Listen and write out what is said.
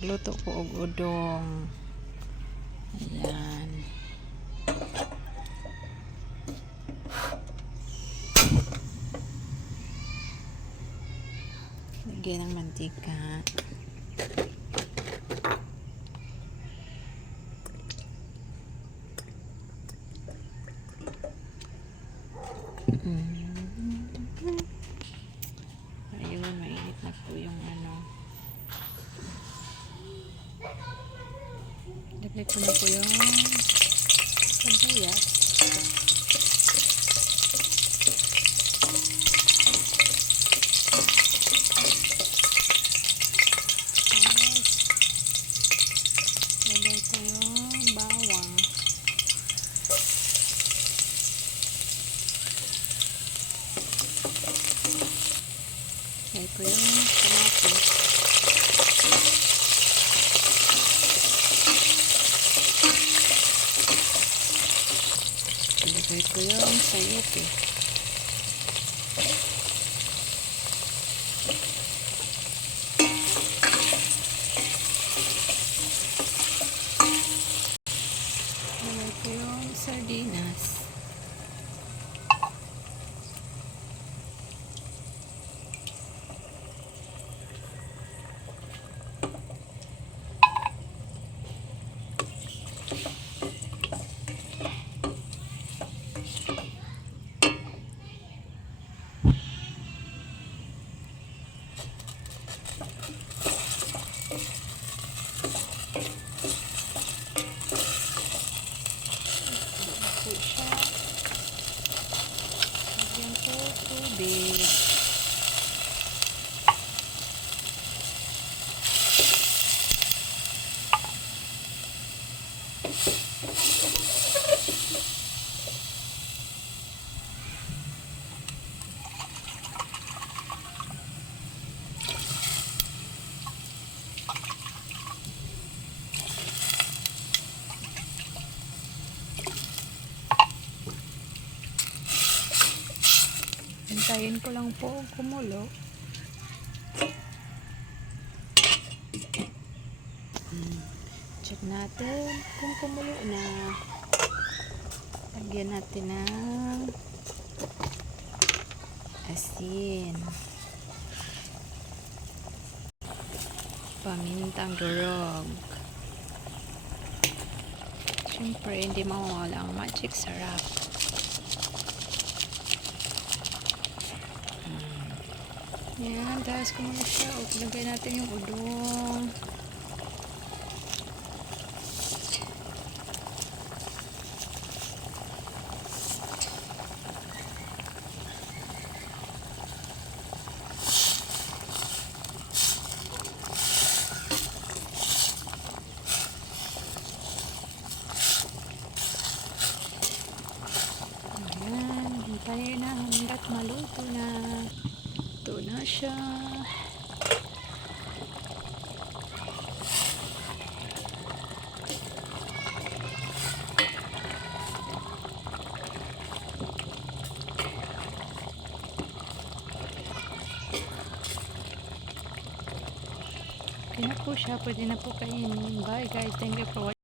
magluto ko og udong. Ayan. Lagyan ng mantika. Ayun, mainit na po yung ano. Lagay ko na po yung sibuyas. Lagay ko yung bawang. Lagay ko yung kamatis. Lagay ko yung sayote. Lagay ko yung sardinas. Lagyan ko tubig. Hintayin ko lang po kumulo. Check natin kung kumulo na. Lagyan natin ng asin, pamintang durog. Siyempre hindi mawawala ang magic sarap. Yan, tapos kumulo siya. Lagay natin yung udong. Ayan, hintayin na hanggat maluto na. Ito na siya. Okay na po siya. Pwede na po kainin. Bye guys. Thank you for watching.